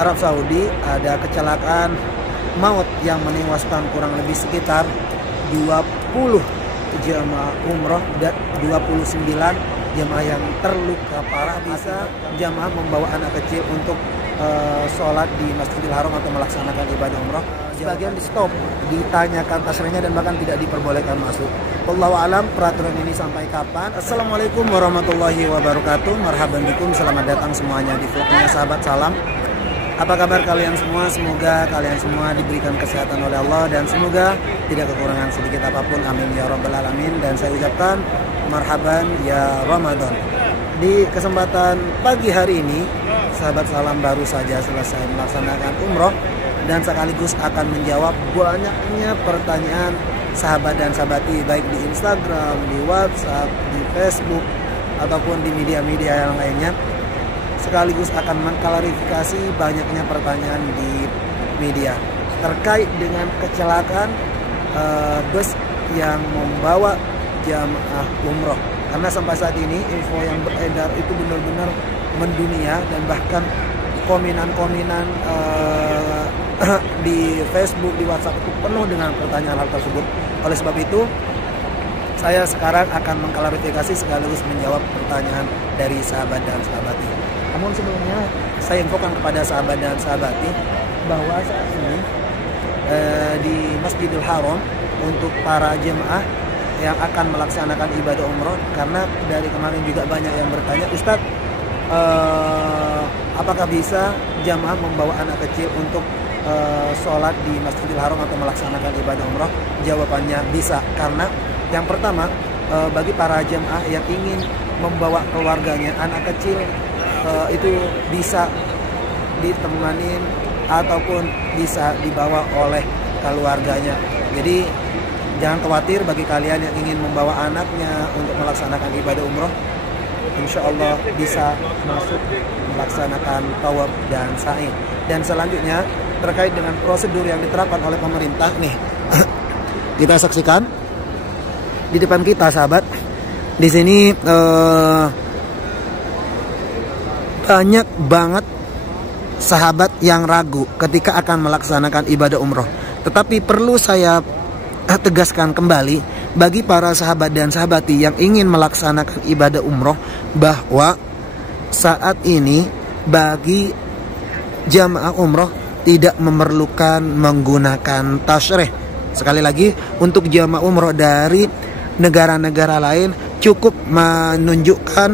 Arab Saudi ada kecelakaan maut yang menewaskan kurang lebih sekitar 20 jemaah umroh dan 29 jemaah yang terluka parah. Bisa jemaah membawa anak kecil untuk sholat di Masjidil Haram atau melaksanakan ibadah umroh. Sebagian di stop, ditanyakan tasrihnya dan bahkan tidak diperbolehkan masuk. Wallahu alam, peraturan ini sampai kapan? Assalamualaikum warahmatullahi wabarakatuh. Marhaban bikum, selamat datang semuanya di vlognya Sahabat Salam. Apa kabar kalian semua? Semoga kalian semua diberikan kesehatan oleh Allah dan semoga tidak kekurangan sedikit apapun. Amin ya rabbal alamin. Dan saya ucapkan marhaban ya Ramadan. Di kesempatan pagi hari ini, Sahabat Salam baru saja selesai melaksanakan umroh dan sekaligus akan menjawab banyaknya pertanyaan sahabat dan sahabati, baik di Instagram, di WhatsApp, di Facebook, ataupun di media-media yang lainnya. Sekaligus akan mengklarifikasi banyaknya pertanyaan di media terkait dengan kecelakaan bus yang membawa jamaah umroh. Karena sampai saat ini info yang beredar itu benar-benar mendunia dan bahkan komenan-komenan di Facebook, di WhatsApp itu penuh dengan pertanyaan hal tersebut. Oleh sebab itu, saya sekarang akan mengklarifikasi sekaligus menjawab pertanyaan dari sahabat dan sahabati. Namun sebelumnya, saya infokan kepada sahabat dan sahabati bahwa saat ini di Masjidil Haram untuk para jemaah yang akan melaksanakan ibadah umroh, karena dari kemarin juga banyak yang bertanya, Ustadz, apakah bisa jamaah membawa anak kecil untuk sholat di Masjidil Haram atau melaksanakan ibadah umroh? Jawabannya bisa, karena yang pertama, bagi para jamaah yang ingin membawa keluarganya, anak kecil itu bisa ditemanin ataupun bisa dibawa oleh keluarganya. Jadi jangan khawatir bagi kalian yang ingin membawa anaknya untuk melaksanakan ibadah umroh, insya Allah bisa masuk melaksanakan tawaf dan sa'i. Dan selanjutnya terkait dengan prosedur yang diterapkan oleh pemerintah nih, kita saksikan di depan kita, sahabat. Di sini banyak banget sahabat yang ragu ketika akan melaksanakan ibadah umroh. Tetapi perlu saya tegaskan kembali bagi para sahabat dan sahabati yang ingin melaksanakan ibadah umroh bahwa saat ini bagi jamaah umroh tidak memerlukan menggunakan tasyrih. Sekali lagi, untuk jamaah umroh dari negara-negara lain cukup menunjukkan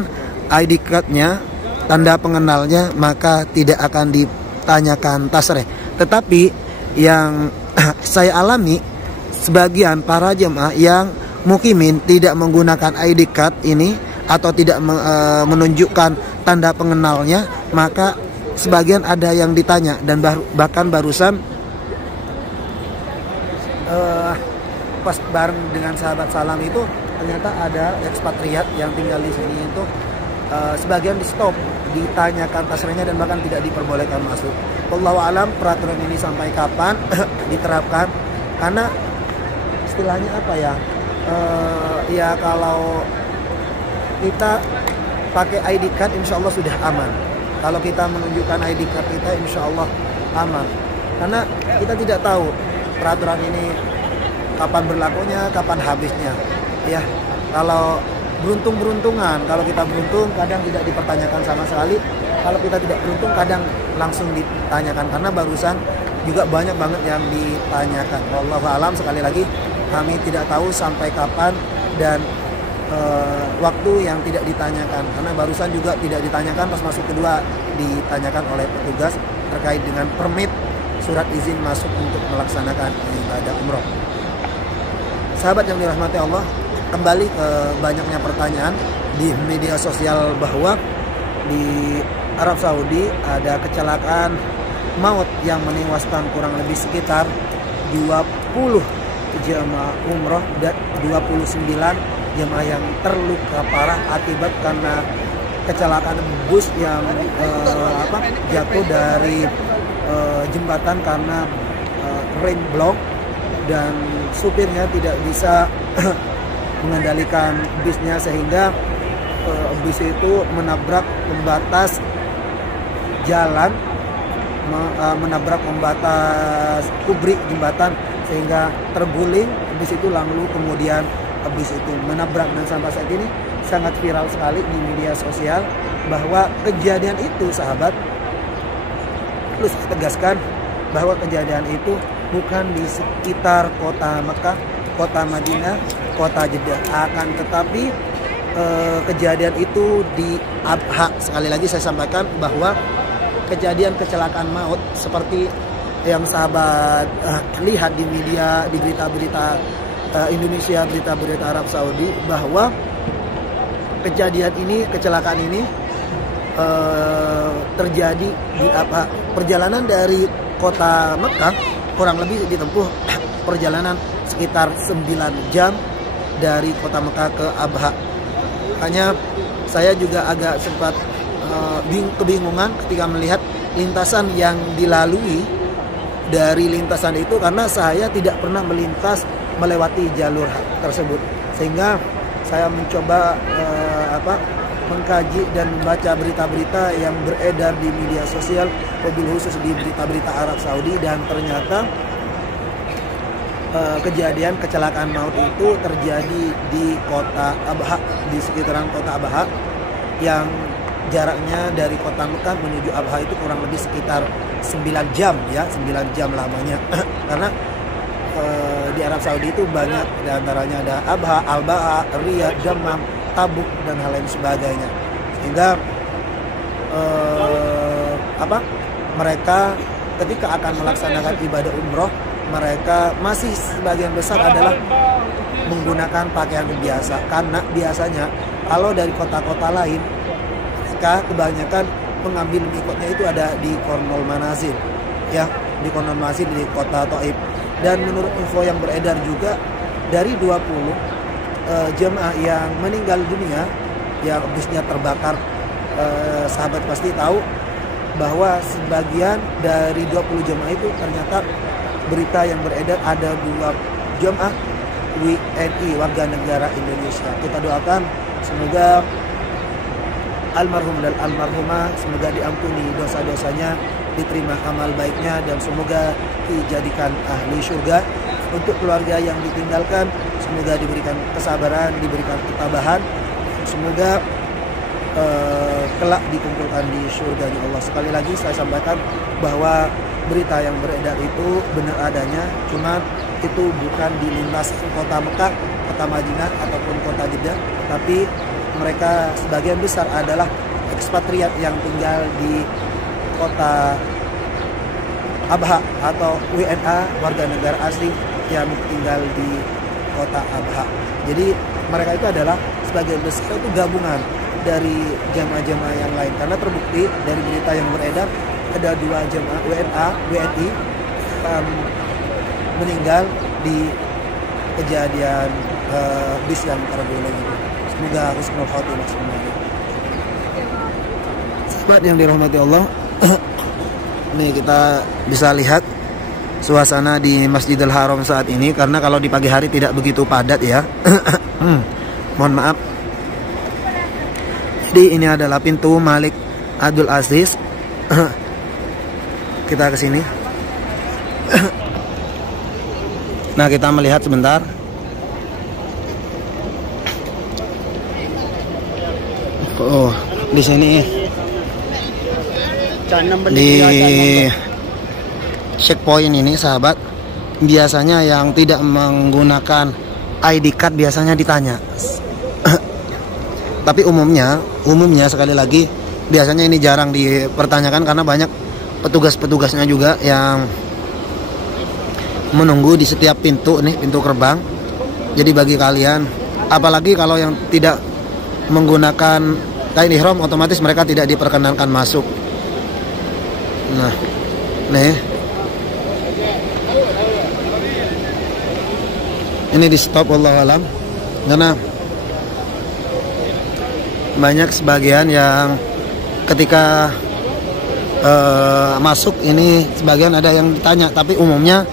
ID card-nya, tanda pengenalnya, maka tidak akan ditanyakan tasyrih. Tetapi yang saya alami, sebagian para jemaah yang mukimin tidak menggunakan ID card ini atau tidak menunjukkan tanda pengenalnya, maka sebagian ada yang ditanya. Dan bahkan barusan pas bareng dengan sahabat salam itu, ternyata ada ekspatriat yang tinggal di sini itu sebagian di stop, ditanyakan tasrihnya dan bahkan tidak diperbolehkan masuk. Wallahu alam, peraturan ini sampai kapan diterapkan, karena istilahnya apa ya, ya kalau kita pakai ID card insya Allah sudah aman. Kalau kita menunjukkan ID card kita insya Allah aman, karena kita tidak tahu peraturan ini kapan berlakunya, kapan habisnya. Ya, kalau beruntung-beruntungan, kalau kita beruntung kadang tidak dipertanyakan sama sekali. Kalau kita tidak beruntung kadang langsung ditanyakan, karena barusan juga banyak banget yang ditanyakan. Wallahu alam, sekali lagi kami tidak tahu sampai kapan dan waktu yang tidak ditanyakan, karena barusan juga tidak ditanyakan, pas masuk kedua ditanyakan oleh petugas terkait dengan permit surat izin masuk untuk melaksanakan ibadah umroh. Sahabat yang dirahmati Allah, kembali ke banyaknya pertanyaan di media sosial bahwa di Arab Saudi ada kecelakaan maut yang menewaskan kurang lebih sekitar 20 jemaah umroh dan 29 jemaah yang terluka parah akibat karena kecelakaan bus yang jatuh dari jembatan karena rain block dan supirnya tidak bisa mengendalikan bisnya, sehingga bis itu menabrak pembatas jalan menabrak pembatas kubrik jembatan sehingga terguling, habis itu lalu kemudian habis itu menabrak, dan sampai saat ini sangat viral sekali di media sosial bahwa kejadian itu, sahabat, terus tegaskan bahwa kejadian itu bukan di sekitar kota Mekah, kota Madinah, kota Jeddah, akan tetapi kejadian itu di Abha. Sekali lagi saya sampaikan bahwa kejadian kecelakaan maut seperti yang sahabat lihat di media, di berita-berita Indonesia, berita-berita Arab Saudi, bahwa kejadian ini, kecelakaan ini terjadi di Abha. Perjalanan dari kota Mekah kurang lebih ditempuh perjalanan sekitar 9 jam dari kota Mekah ke Abha. Makanya saya juga agak sempat kebingungan ketika melihat lintasan yang dilalui dari lintasan itu, karena saya tidak pernah melintas melewati jalur tersebut, sehingga saya mencoba mengkaji dan membaca berita-berita yang beredar di media sosial, mobil khusus di berita-berita Arab Saudi, dan ternyata kejadian kecelakaan maut itu terjadi di kota Abha, di sekitaran kota Abha, yang jaraknya dari kota Mekah menuju Abha itu kurang lebih sekitar 9 jam ya, 9 jam lamanya. Karena di Arab Saudi itu banyak, diantaranya ada Abha, Al-Ba'a, Riyadh, Dammam, Tabuk, dan hal lain sebagainya. Sehingga mereka ketika akan melaksanakan ibadah umroh, mereka masih sebagian besar adalah menggunakan pakaian biasa, karena biasanya kalau dari kota-kota lain mereka kebanyakan mengambil mikotnya itu ada di Kornol Manazil ya, di Kornol Manazil di kota Taif. Dan menurut info yang beredar juga, dari 20 jemaah yang meninggal dunia yang busnya terbakar, sahabat pasti tahu bahwa sebagian dari 20 jemaah itu ternyata berita yang beredar ada 2 jemaah WNI, warga negara Indonesia. Kita doakan semoga almarhum dan almarhumah semoga diampuni dosa-dosanya, diterima amal baiknya, dan semoga dijadikan ahli surga. Untuk keluarga yang ditinggalkan, semoga diberikan kesabaran, diberikan ketabahan, semoga kelak dikumpulkan di surganya Allah. Sekali lagi saya sampaikan bahwa berita yang beredar itu benar adanya, cuma itu bukan di lintas kota Mekah, kota Madinah, ataupun kota Jeddah, tapi mereka sebagian besar adalah ekspatriat yang tinggal di kota Abha atau WNA, warga negara asing yang tinggal di kota Abha. Jadi mereka itu adalah sebagian besar itu gabungan dari jemaah-jemaah yang lain, karena terbukti dari berita yang beredar ada 2 jemaah WNI meninggal di kejadian bis yang terguling itu. Semoga husnul khotimah semuanya. Sahabat yang dirahmati Allah, nih kita bisa lihat suasana di Masjidil Haram saat ini, karena kalau di pagi hari tidak begitu padat ya. Mohon maaf. Jadi ini adalah pintu Malik Abdul Aziz. Kita ke sini. Nah, kita melihat sebentar. Oh, di sini di checkpoint ini, sahabat, biasanya yang tidak menggunakan ID card biasanya ditanya. Tapi umumnya sekali lagi biasanya ini jarang dipertanyakan, karena banyak petugas-petugasnya juga yang menunggu di setiap pintu nih, pintu gerbang. Jadi bagi kalian, apalagi kalau yang tidak menggunakan kain ihram, otomatis mereka tidak diperkenankan masuk. Nah, nih ini di stop, wallahualam, karena banyak sebagian yang ketika masuk ini sebagian ada yang ditanya, tapi umumnya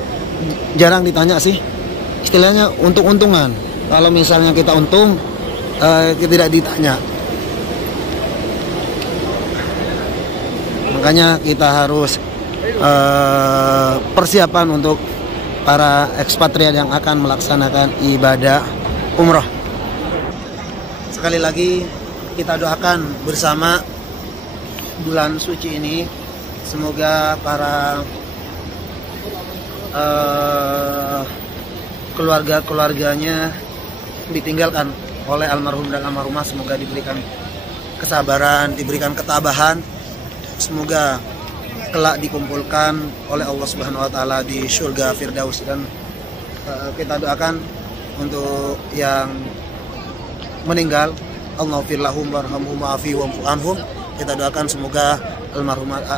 jarang ditanya sih, istilahnya untung-untungan. Kalau misalnya kita untung, tidak ditanya. Makanya kita harus persiapan untuk para ekspatriat yang akan melaksanakan ibadah umroh. Sekali lagi kita doakan bersama bulan suci ini, semoga para keluarga-keluarganya ditinggalkan oleh almarhum dan almarhumah, semoga diberikan kesabaran, diberikan ketabahan, semoga kelak dikumpulkan oleh Allah Subhanahu wa taala di surga Firdaus. Dan kita doakan untuk yang meninggal, Allahumma lahum warhamhum wa'afi wa'fu anhum. Kita doakan semoga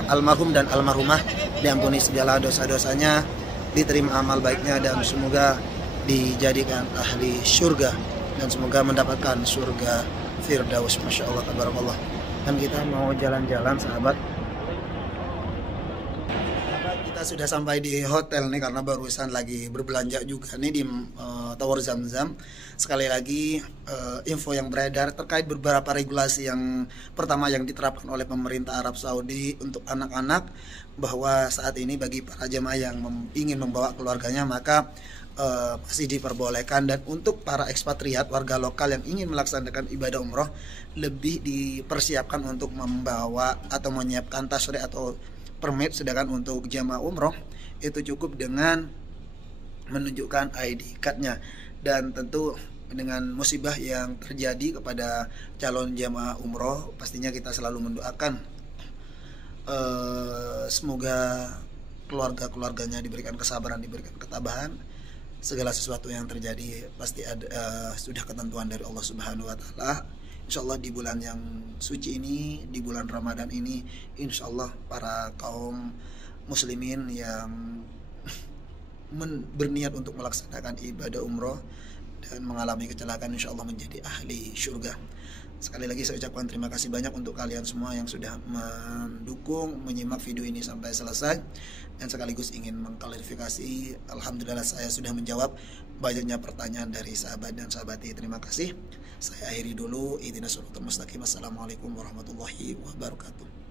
almarhum dan almarhumah diampuni segala dosa-dosanya, diterima amal baiknya, dan semoga dijadikan ahli surga, dan semoga mendapatkan surga Firdaus. Masya Allah, tabarakallah. Dan kita mau jalan-jalan sahabat. Kita sudah sampai di hotel nih, karena barusan lagi berbelanja juga nih di Tower Zamzam. Sekali lagi info yang beredar terkait beberapa regulasi yang pertama yang diterapkan oleh pemerintah Arab Saudi untuk anak-anak, bahwa saat ini bagi para jemaah yang ingin membawa keluarganya maka masih diperbolehkan, dan untuk para ekspatriat warga lokal yang ingin melaksanakan ibadah umroh lebih dipersiapkan untuk membawa atau menyiapkan tasyri' atau permit. Sedangkan untuk jamaah umroh itu cukup dengan menunjukkan ID cardnya. Dan tentu dengan musibah yang terjadi kepada calon jamaah umroh, pastinya kita selalu mendoakan semoga keluarga-keluarganya diberikan kesabaran, diberikan ketabahan. Segala sesuatu yang terjadi pasti ada sudah ketentuan dari Allah Subhanahu wa taala. Insyaallah di bulan yang suci ini, di bulan Ramadan ini, insyaallah para kaum muslimin yang berniat untuk melaksanakan ibadah umroh dan mengalami kecelakaan, insyaallah menjadi ahli surga. Sekali lagi saya ucapkan terima kasih banyak untuk kalian semua yang sudah mendukung, menyimak video ini sampai selesai, dan sekaligus ingin mengklarifikasi, alhamdulillah saya sudah menjawab banyaknya pertanyaan dari sahabat dan sahabati. Terima kasih. Saya akhiri dulu. Ihdinas siratal mustaqim. Assalamualaikum warahmatullahi wabarakatuh.